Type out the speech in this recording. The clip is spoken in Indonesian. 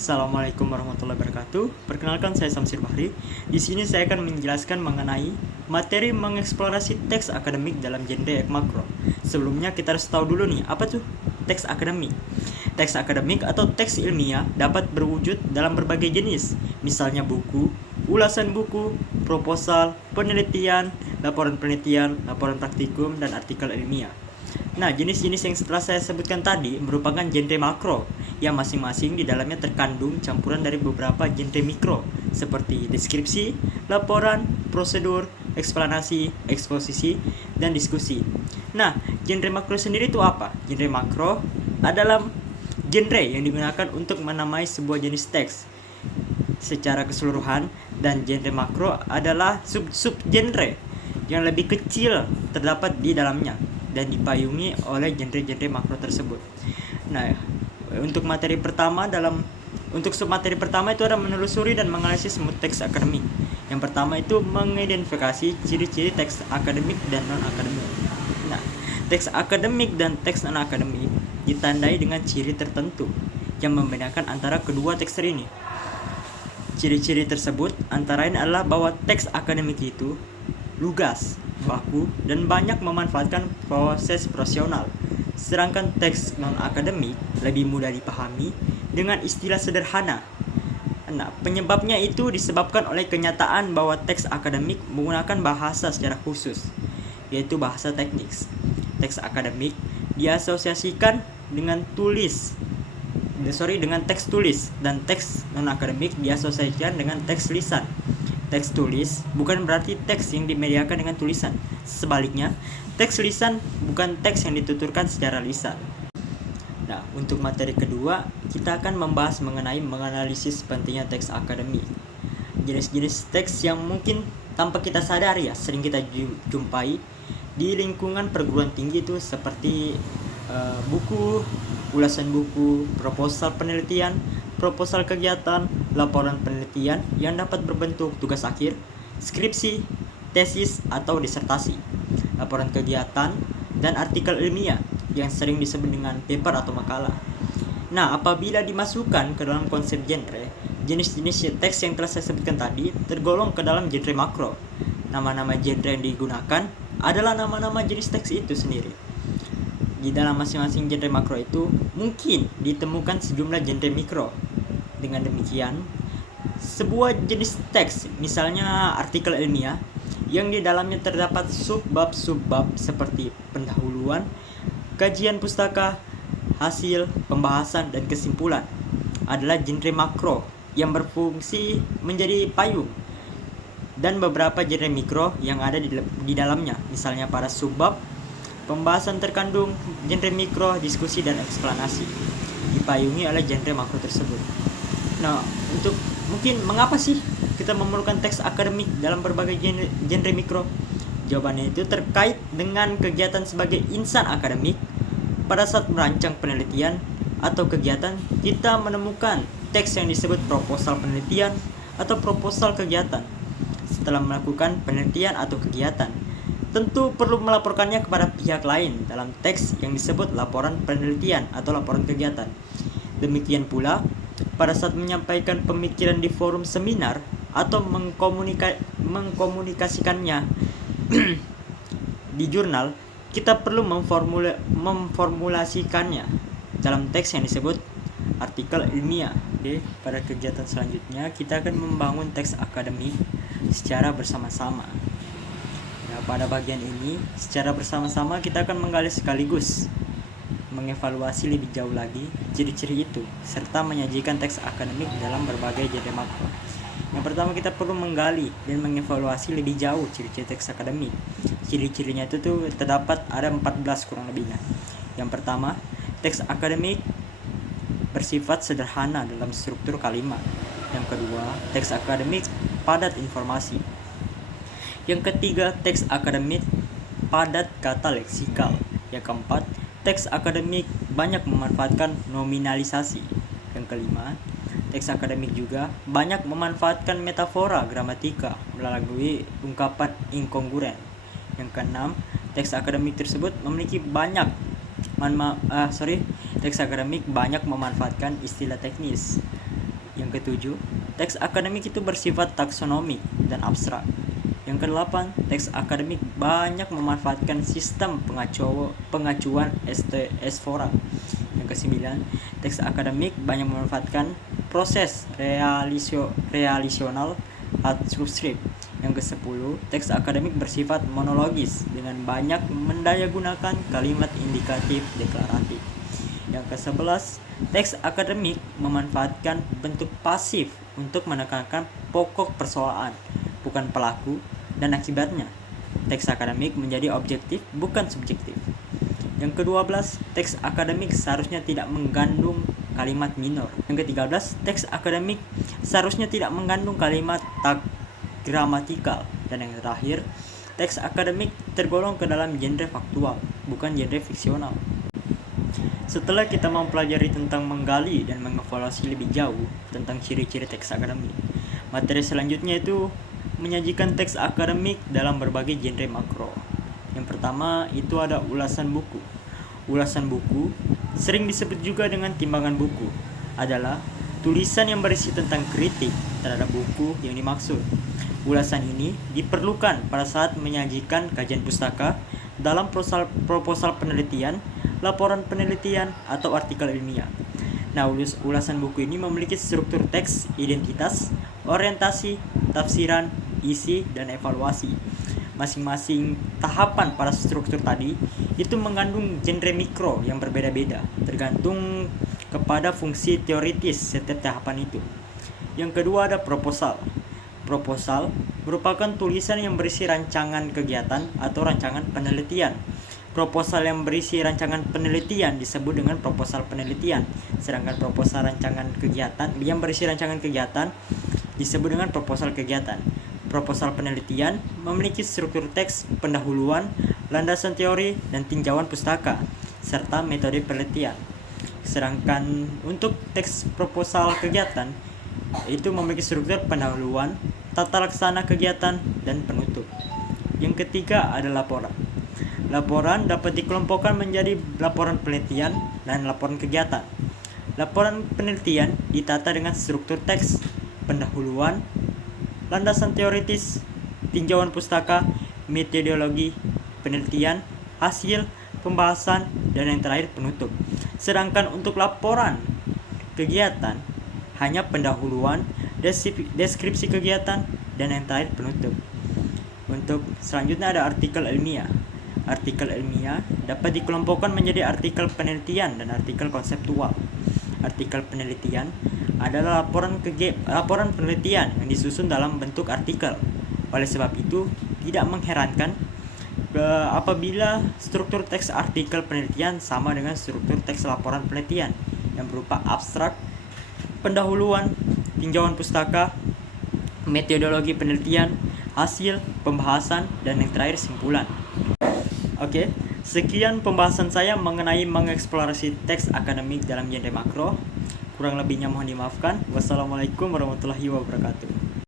Assalamualaikum warahmatullahi wabarakatuh. Perkenalkan, saya Samsir Bahri. Di sini saya akan menjelaskan mengenai materi mengeksplorasi teks akademik dalam genre makro. Sebelumnya kita harus tahu dulu nih, apa tuh teks akademik? Teks akademik atau teks ilmiah dapat berwujud dalam berbagai jenis, misalnya buku, ulasan buku, proposal, penelitian, laporan penelitian, laporan praktikum, dan artikel ilmiah. Nah, jenis-jenis yang setelah saya sebutkan tadi merupakan genre makro, yang masing-masing di dalamnya terkandung campuran dari beberapa genre mikro, seperti deskripsi, laporan, prosedur, eksplanasi, eksposisi, dan diskusi. Nah, genre makro sendiri itu apa? Genre makro adalah genre yang digunakan untuk menamai sebuah jenis teks secara keseluruhan, dan genre makro adalah sub-sub genre yang lebih kecil terdapat di dalamnya dan dipayungi oleh genre-genre makro tersebut. Nah, untuk submateri pertama itu ada menelusuri dan menganalisis teks akademik. Yang pertama itu mengidentifikasi ciri-ciri teks akademik dan non-akademik. Nah, teks akademik dan teks non-akademik ditandai dengan ciri tertentu yang membedakan antara kedua teks ini. Ciri-ciri tersebut antara lain adalah bahwa teks akademik itu lugas, baku, dan banyak memanfaatkan proses prosesional, sedangkan teks non-akademik lebih mudah dipahami dengan istilah sederhana. Nah, penyebabnya itu disebabkan oleh kenyataan bahwa teks akademik menggunakan bahasa secara khusus, yaitu bahasa teknis. Teks akademik diasosiasikan dengan teks tulis, dan teks non-akademik diasosiasikan dengan teks lisan. Teks tulis bukan berarti teks yang dimediakan dengan tulisan. Sebaliknya, teks lisan bukan teks yang dituturkan secara lisan. Nah, untuk materi kedua, kita akan membahas mengenai menganalisis pentingnya teks akademik. Jenis-jenis teks yang mungkin tanpa kita sadari sering kita jumpai di lingkungan perguruan tinggi itu seperti buku, ulasan buku, proposal penelitian, proposal kegiatan, laporan penelitian yang dapat berbentuk tugas akhir, skripsi, tesis, atau disertasi, laporan kegiatan, dan artikel ilmiah yang sering disebut dengan paper atau makalah. Nah, apabila dimasukkan ke dalam konsep genre, jenis-jenis teks yang telah saya sebutkan tadi tergolong ke dalam genre makro. Nama-nama genre yang digunakan adalah nama-nama jenis teks itu sendiri. Di dalam masing-masing genre makro itu mungkin ditemukan sejumlah genre mikro. Dengan demikian, sebuah jenis teks, misalnya artikel ilmiah, yang di dalamnya terdapat subbab-subbab seperti pendahuluan, kajian pustaka, hasil, pembahasan, dan kesimpulan, adalah genre makro yang berfungsi menjadi payung. Dan beberapa genre mikro yang ada di dalamnya, misalnya para subbab, pembahasan terkandung genre mikro, diskusi, dan eksplanasi, dipayungi oleh genre makro tersebut. Nah, untuk mungkin mengapa sih kita memerlukan teks akademik dalam berbagai genre mikro? Jawabannya itu terkait dengan kegiatan sebagai insan akademik. Pada saat merancang penelitian atau kegiatan, kita menemukan teks yang disebut proposal penelitian atau proposal kegiatan. Setelah melakukan penelitian atau kegiatan, tentu perlu melaporkannya kepada pihak lain dalam teks yang disebut laporan penelitian atau laporan kegiatan. Demikian pula, pada saat menyampaikan pemikiran di forum seminar atau mengkomunikasikannya di jurnal, kita perlu memformulasikannya dalam teks yang disebut artikel ilmiah. Oke, pada kegiatan selanjutnya kita akan membangun teks akademik secara bersama-sama. Nah, pada bagian ini, secara bersama-sama kita akan menggali sekaligus mengevaluasi lebih jauh lagi ciri-ciri itu, serta menyajikan teks akademik dalam berbagai genre makro. Yang pertama, kita perlu menggali dan mengevaluasi lebih jauh ciri-ciri teks akademik. Ciri-cirinya itu terdapat ada 14 kurang lebihnya. Yang pertama, teks akademik bersifat sederhana dalam struktur kalimat. Yang kedua, teks akademik padat informasi. Yang ketiga, teks akademik padat kata leksikal. Yang keempat, teks akademik banyak memanfaatkan nominalisasi. Yang kelima, teks akademik juga banyak memanfaatkan metafora gramatika melalui ungkapan inkongruent. Yang keenam, teks akademik tersebut memiliki teks akademik banyak memanfaatkan istilah teknis. Yang ketujuh, teks akademik itu bersifat taksonomik dan abstrak. Yang kedelapan, teks akademik banyak memanfaatkan sistem pengacuan S4A. Yang kesembilan, teks akademik banyak memanfaatkan proses realisional adscript. Yang kesepuluh, teks akademik bersifat monologis dengan banyak mendayagunakan kalimat indikatif deklaratif. Yang kesebelas, teks akademik memanfaatkan bentuk pasif untuk menekankan pokok persoalan, bukan pelaku dan akibatnya. Teks akademik menjadi objektif, bukan subjektif. Yang ke-12, teks akademik seharusnya tidak mengandung kalimat minor. Yang ke-13, teks akademik seharusnya tidak mengandung kalimat gramatikal. Dan yang terakhir, teks akademik tergolong ke dalam genre faktual, bukan genre fiksional. Setelah kita mempelajari tentang menggali dan mengevaluasi lebih jauh tentang ciri-ciri teks akademik, materi selanjutnya itu menyajikan teks akademik dalam berbagai genre makro. Yang pertama itu ada ulasan buku. Ulasan buku, sering disebut juga dengan timbangan buku, adalah tulisan yang berisi tentang kritik terhadap buku yang dimaksud. Ulasan ini diperlukan pada saat menyajikan kajian pustaka dalam proposal penelitian, laporan penelitian, atau artikel ilmiah. Nah, ulasan buku ini memiliki struktur teks, identitas, orientasi, tafsiran, isi, dan evaluasi. Masing-masing tahapan pada struktur tadi itu mengandung genre mikro yang berbeda-beda, tergantung kepada fungsi teoritis setiap tahapan itu. Yang kedua ada proposal. Proposal merupakan tulisan yang berisi rancangan kegiatan atau rancangan penelitian. Proposal yang berisi rancangan penelitian disebut dengan proposal penelitian, sedangkan proposal rancangan kegiatan yang berisi rancangan kegiatan disebut dengan proposal kegiatan. Proposal penelitian memiliki struktur teks, pendahuluan, landasan teori, dan tinjauan pustaka, serta metode penelitian. Sedangkan untuk teks proposal kegiatan itu memiliki struktur pendahuluan, tata laksana kegiatan, dan penutup. Yang ketiga ada laporan. Laporan dapat dikelompokkan menjadi laporan penelitian dan laporan kegiatan. Laporan penelitian ditata dengan struktur teks, pendahuluan, landasan teoritis, tinjauan pustaka, metodologi penelitian, hasil, pembahasan, dan yang terakhir penutup. Sedangkan untuk laporan kegiatan hanya pendahuluan, deskripsi kegiatan, dan yang terakhir penutup. Untuk selanjutnya ada artikel ilmiah. Artikel ilmiah dapat dikelompokkan menjadi artikel penelitian dan artikel konseptual. Artikel penelitian adalah laporan penelitian yang disusun dalam bentuk artikel. Oleh sebab itu, tidak mengherankan apabila struktur teks artikel penelitian sama dengan struktur teks laporan penelitian yang berupa abstrak, pendahuluan, tinjauan pustaka, metodologi penelitian, hasil, pembahasan, dan yang terakhir simpulan. Oke, sekian pembahasan saya mengenai mengeksplorasi teks akademik dalam genre makro. Kurang lebihnya mohon dimaafkan. Wassalamualaikum warahmatullahi wabarakatuh.